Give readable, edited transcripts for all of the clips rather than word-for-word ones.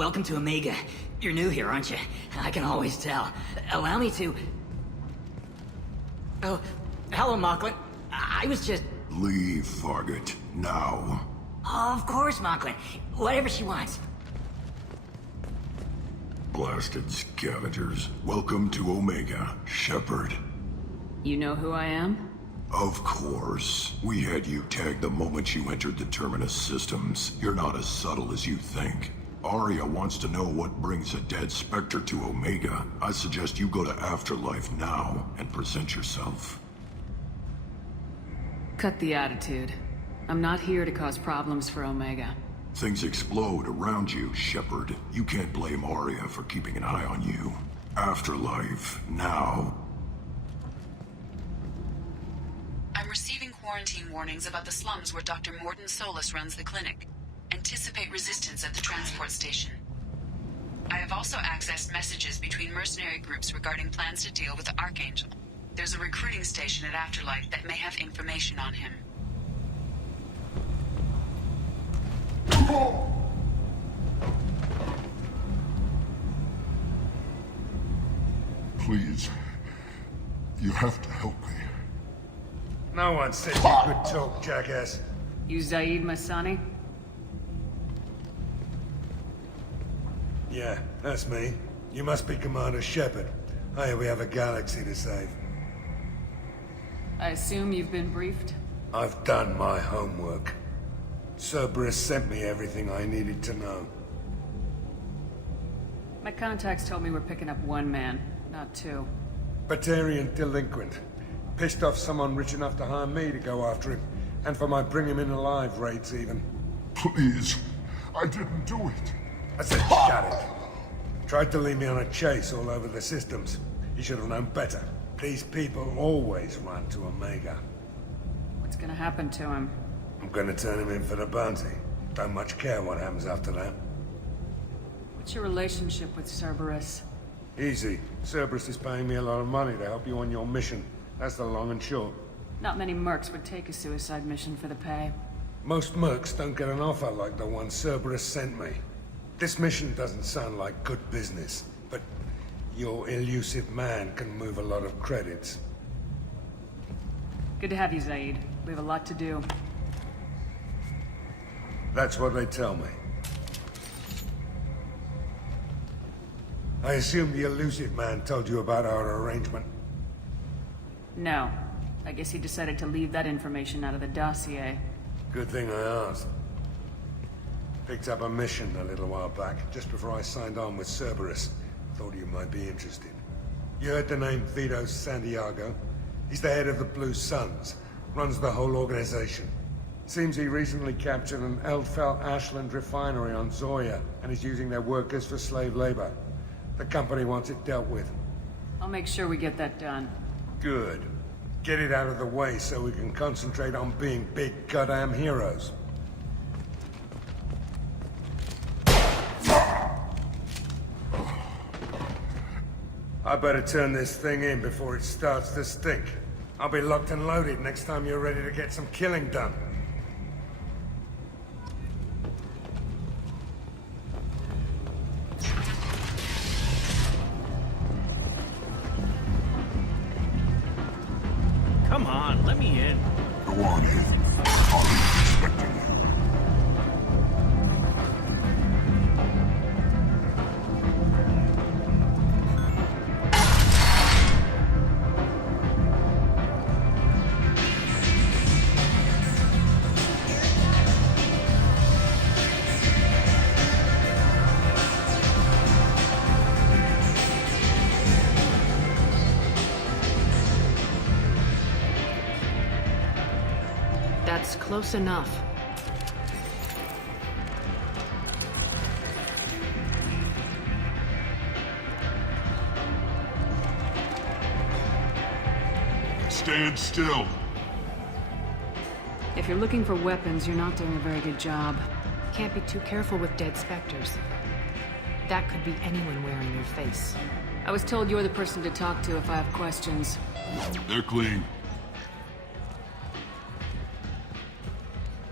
Welcome to Omega. You're new here, aren't you? I can always tell. Allow me to... Oh, hello, Mocklin. I was just... Leave, Fargate. Now. Of course, Mocklin. Whatever she wants. Blasted scavengers. Welcome to Omega, Shepard. You know who I am? Of course. We had you tagged the moment you entered the Terminus systems. You're not as subtle as you think. Arya wants to know what brings a dead Spectre to Omega. I suggest you go to Afterlife now and present yourself. Cut the attitude. I'm not here to cause problems for Omega. Things explode around you, Shepard. You can't blame Arya for keeping an eye on you. Afterlife, now. I'm receiving quarantine warnings about the slums where Dr. Mordin Solus runs the clinic. Anticipate resistance at the transport station. I have also accessed messages between mercenary groups regarding plans to deal with the Archangel. There's a recruiting station at Afterlife that may have information on him. Please. You have to help me. No one said you could talk, jackass. You Zaid Masani? Yeah, that's me. You must be Commander Shepard. Hey, we have a galaxy to save. I assume you've been briefed? I've done my homework. Cerberus sent me everything I needed to know. My contacts told me we're picking up one man, not two. Batarian delinquent. Pissed off someone rich enough to hire me to go after him. And for my bring him in alive raids even. Please. I didn't do it. I said shut it. Tried to lead me on a chase all over the systems. He should have known better. These people always run to Omega. What's gonna happen to him? I'm gonna turn him in for the bounty. Don't much care what happens after that. What's your relationship with Cerberus? Easy. Cerberus is paying me a lot of money to help you on your mission. That's the long and short. Not many mercs would take a suicide mission for the pay. Most mercs don't get an offer like the one Cerberus sent me. This mission doesn't sound like good business, but your elusive man can move a lot of credits. Good to have you, Zaid. We have a lot to do. That's what they tell me. I assume the elusive man told you about our arrangement. No. I guess he decided to leave that information out of the dossier. Good thing I asked. Picked up a mission a little while back, just before I signed on with Cerberus. Thought you might be interested. You heard the name Vito Santiago? He's the head of the Blue Suns, runs the whole organization. Seems he recently captured an Eldfell Ashland refinery on Zoya, and is using their workers for slave labor. The company wants it dealt with. I'll make sure we get that done. Good. Get it out of the way so we can concentrate on being big goddamn heroes. I better turn this thing in before it starts to stink. I'll be locked and loaded next time you're ready to get some killing done. Come on, let me in. Go on in. I'll be expecting you. That's close enough. Stand still. If you're looking for weapons, you're not doing a very good job. Can't be too careful with dead specters. That could be anyone wearing your face. I was told you're the person to talk to if I have questions. They're clean.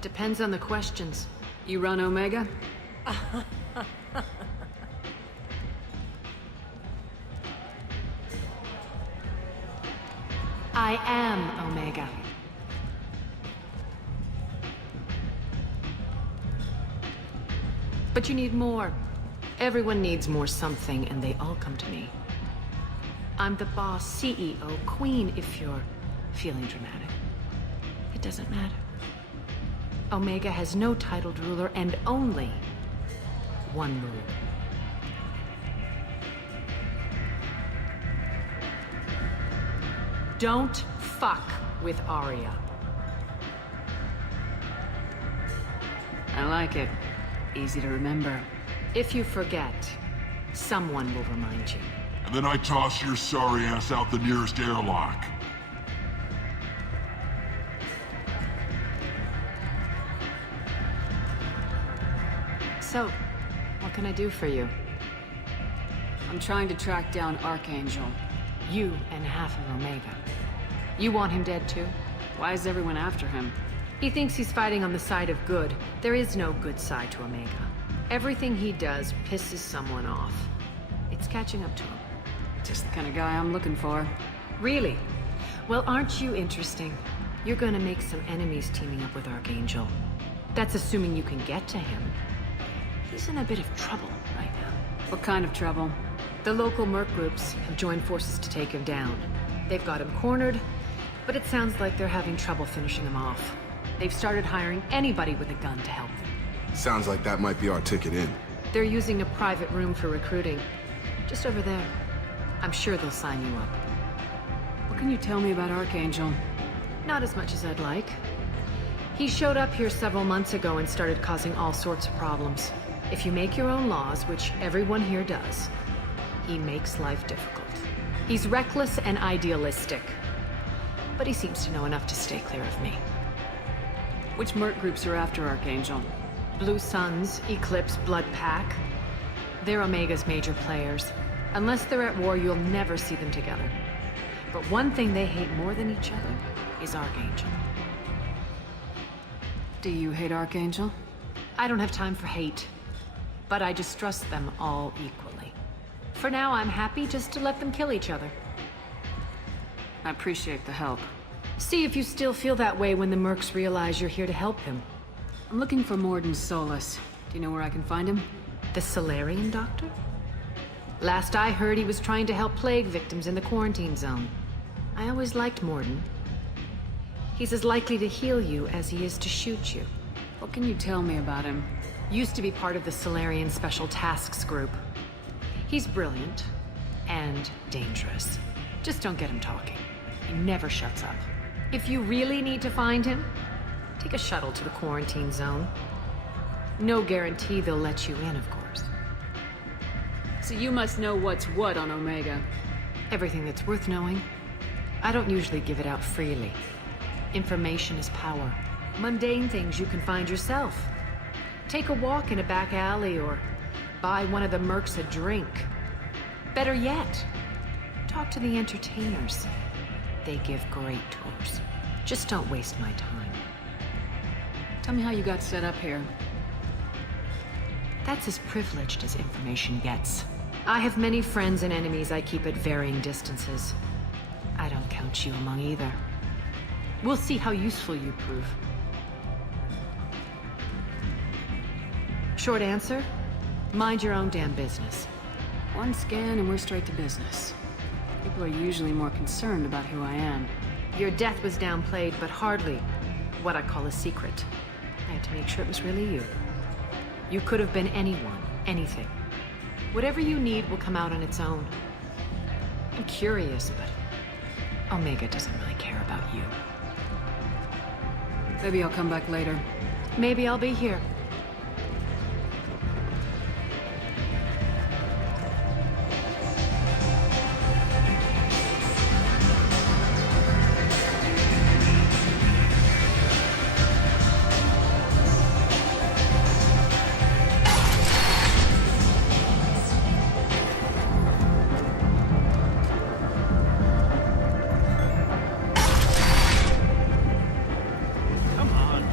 Depends on the questions. You run Omega? I am Omega. But you need more. Everyone needs more something, and they all come to me. I'm the boss, CEO, queen, if you're feeling dramatic. It doesn't matter. Omega has no titled ruler and only one rule. Don't fuck with Arya. I like it. Easy to remember. If you forget, someone will remind you. And then I toss your sorry ass out the nearest airlock. So, what can I do for you? I'm trying to track down Archangel. You and half of Omega. You want him dead too? Why is everyone after him? He thinks he's fighting on the side of good. There is no good side to Omega. Everything he does pisses someone off. It's catching up to him. Just the kind of guy I'm looking for. Really? Well, aren't you interesting? You're gonna make some enemies teaming up with Archangel. That's assuming you can get to him. He's in a bit of trouble right now. What kind of trouble? The local merc groups have joined forces to take him down. They've got him cornered, but it sounds like they're having trouble finishing him off. They've started hiring anybody with a gun to help them. Sounds like that might be our ticket in. They're using a private room for recruiting. Just over there. I'm sure they'll sign you up. What can you tell me about Archangel? Not as much as I'd like. He showed up here several months ago and started causing all sorts of problems. If you make your own laws, which everyone here does, he makes life difficult. He's reckless and idealistic. But he seems to know enough to stay clear of me. Which merc groups are after Archangel? Blue Suns, Eclipse, Blood Pack. They're Omega's major players. Unless they're at war, you'll never see them together. But one thing they hate more than each other is Archangel. Do you hate Archangel? I don't have time for hate. But I distrust them all equally. For now, I'm happy just to let them kill each other. I appreciate the help. See if you still feel that way when the mercs realize you're here to help him. I'm looking for Morden Solus. Do you know where I can find him? The Solarian doctor? Last I heard, he was trying to help plague victims in the quarantine zone. I always liked Morden. He's as likely to heal you as he is to shoot you. What can you tell me about him? Used to be part of the Solarian Special Tasks Group. He's brilliant and dangerous. Just don't get him talking. He never shuts up. If you really need to find him, take a shuttle to the quarantine zone. No guarantee they'll let you in, of course. So you must know what's what on Omega. Everything that's worth knowing. I don't usually give it out freely. Information is power. Mundane things you can find yourself. Take a walk in a back alley or buy one of the mercs a drink. Better yet, Talk to the entertainers. They give great tours. Just don't waste my time. Tell me how you got set up here. That's as privileged as information gets. I have many friends and enemies I keep at varying distances. I don't count you among either. We'll see how useful you prove. Short answer? Mind your own damn business. One scan and we're straight to business. People are usually more concerned about who I am. Your death was downplayed, but hardly what I call a secret. I had to make sure it was really you. You could have been anyone, anything. Whatever you need will come out on its own. I'm curious, but Omega doesn't really care about you. Maybe I'll come back later. Maybe I'll be here. Come on.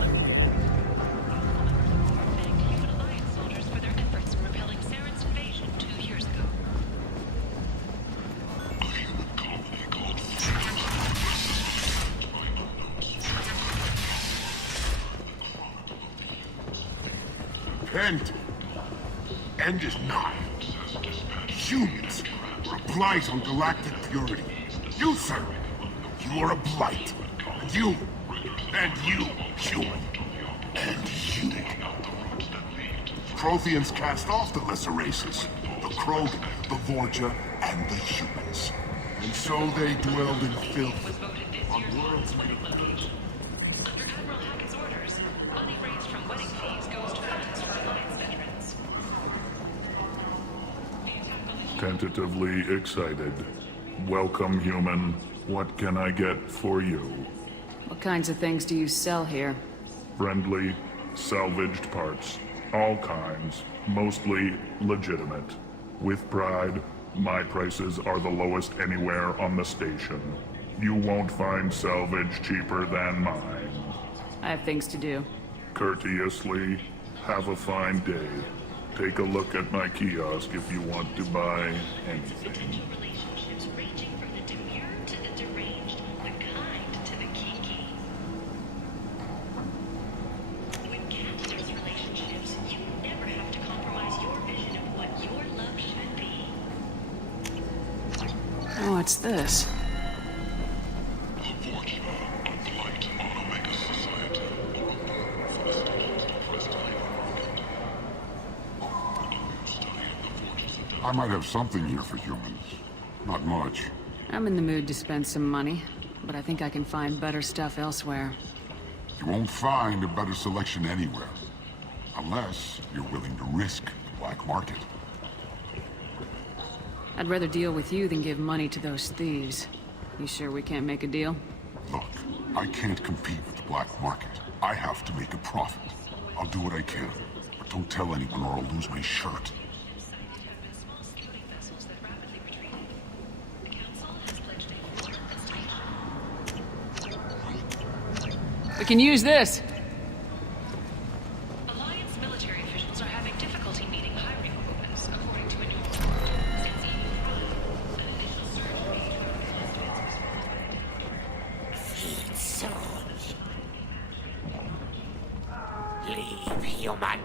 End is not. Humans are a blight on galactic purity. You, sir, you are a blight. And you, human. And you. Protheans cast off the lesser races. The Krogan, the Vorja, and the humans. And so they dwelled in filth on worlds made of gold. Under Admiral Hackett's orders, money raised from wedding fees goes to funds for Alliance veterans. Tentatively excited. Welcome, human. What can I get for you? What kinds of things do you sell here? Friendly, salvaged parts. All kinds. Mostly legitimate. With pride, my prices are the lowest anywhere on the station. You won't find salvage cheaper than mine. I have things to do. Courteously, have a fine day. Take a look at my kiosk if you want to buy anything. Relationships ranging from the demure to the deranged, the kind to the kinky. With Captain's relationships, you never have to compromise your vision of what your love should be. Oh, what's this? I might have something here for humans. Not much. I'm in the mood to spend some money, but I think I can find better stuff elsewhere. You won't find a better selection anywhere. Unless you're willing to risk the black market. I'd rather deal with you than give money to those thieves. You sure we can't make a deal? Look, I can't compete with the black market. I have to make a profit. I'll do what I can. But don't tell anyone or I'll lose my shirt. We can use this! Alliance military officials are having difficulty meeting hiring quotas, according to a new report. Since even an initial surge Leave, human.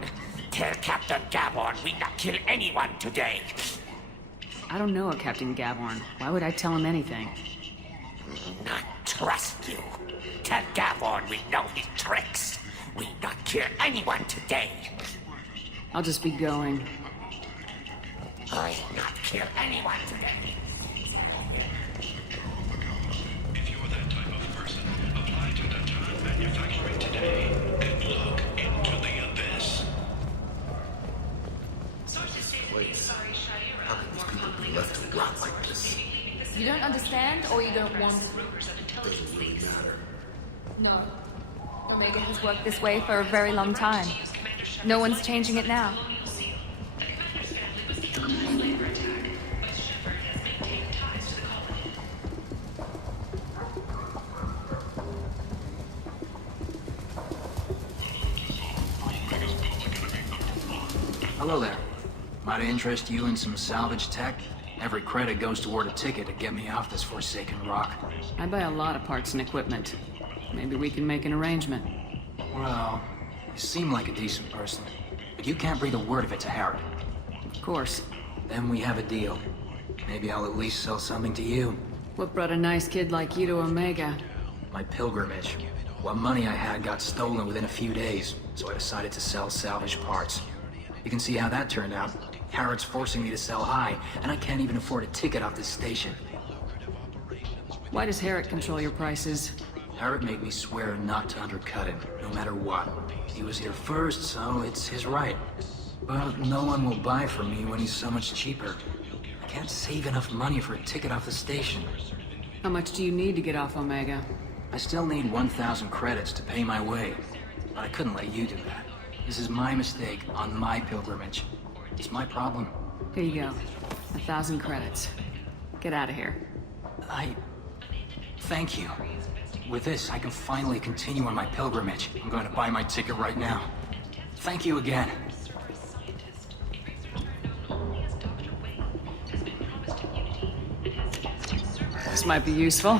Tell Captain Gavorn we not kill anyone today. I don't know a Captain Gavorn. Why would I tell him anything? Not trust you. Tell Gavorn we know his tricks. We not kill anyone today. I'll just be going. I not kill anyone today. If you're that type of person, apply to the Time Manufacturing today and look into the abyss. Sources say that the Asari Shaira How can these people be left to rot like this? You don't understand, or you don't want to? Doesn't really matter. No. Omega has worked this way for a very long time. No one's changing it now. The commander's family was the cause of labor attack, but Shepard has maintained ties to the colony. Hello there. Might interest you in some salvage tech? Every credit goes toward a ticket to get me off this forsaken rock. I buy a lot of parts and equipment. Maybe we can make an arrangement. Well, you seem like a decent person, but you can't breathe a word of it to Harrod. Of course. Then we have a deal. Maybe I'll at least sell something to you. What brought a nice kid like you to Omega? My pilgrimage. What money I had got stolen within a few days, so I decided to sell salvage parts. You can see how that turned out. Harrod's forcing me to sell high, and I can't even afford a ticket off this station. Why does Harrod control your prices? Harrod made me swear not to undercut him, no matter what. He was here first, so it's his right. But no one will buy from me when he's so much cheaper. I can't save enough money for a ticket off the station. How much do you need to get off Omega? I still need 1,000 credits to pay my way. But I couldn't let you do that. This is my mistake on my pilgrimage. It's my problem. Here you go. 1,000 credits. Get out of here. Thank you. With this, I can finally continue on my pilgrimage. I'm going to buy my ticket right now. Thank you again. This might be useful.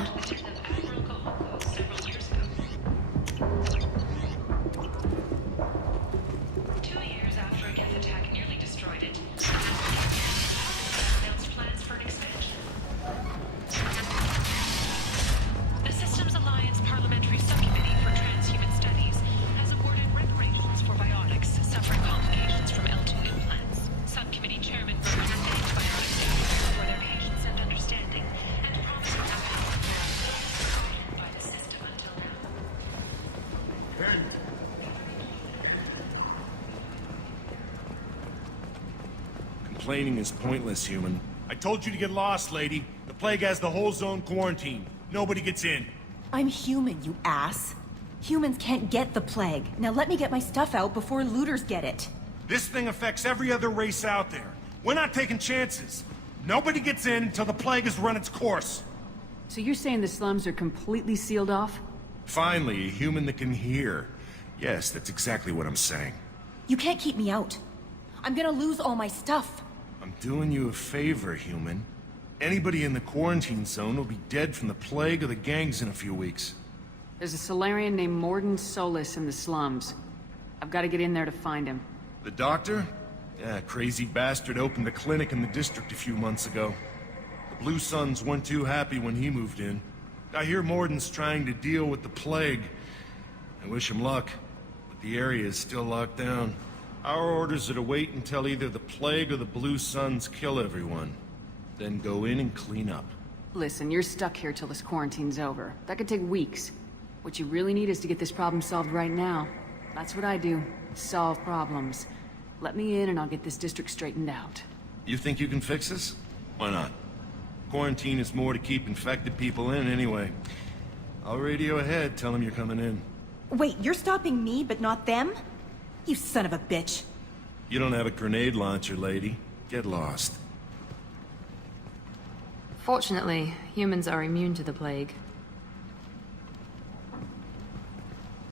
Complaining is pointless, human. I told you to get lost, lady. The plague has the whole zone quarantined. Nobody gets in. I'm human, you ass. Humans can't get the plague. Now let me get my stuff out before looters get it. This thing affects every other race out there. We're not taking chances. Nobody gets in until the plague has run its course. So you're saying the slums are completely sealed off? Finally, a human that can hear. Yes, that's exactly what I'm saying. You can't keep me out. I'm gonna lose all my stuff. I'm doing you a favor, human. Anybody in the quarantine zone will be dead from the plague or the gangs in a few weeks. There's a Solarian named Morden Solis in the slums. I've got to get in there to find him. The doctor? Yeah, crazy bastard opened a clinic in the district a few months ago. The Blue Suns weren't too happy when he moved in. I hear Morden's trying to deal with the plague. I wish him luck, but the area is still locked down. Our orders are to wait until either the plague or the Blue Suns kill everyone. Then go in and clean up. Listen, you're stuck here till this quarantine's over. That could take weeks. What you really need is to get this problem solved right now. That's what I do. Solve problems. Let me in and I'll get this district straightened out. You think you can fix this? Why not? Quarantine is more to keep infected people in anyway. I'll radio ahead, tell them you're coming in. Wait, you're stopping me, but not them? You son of a bitch. You don't have a grenade launcher, lady. Get lost. Fortunately, humans are immune to the plague.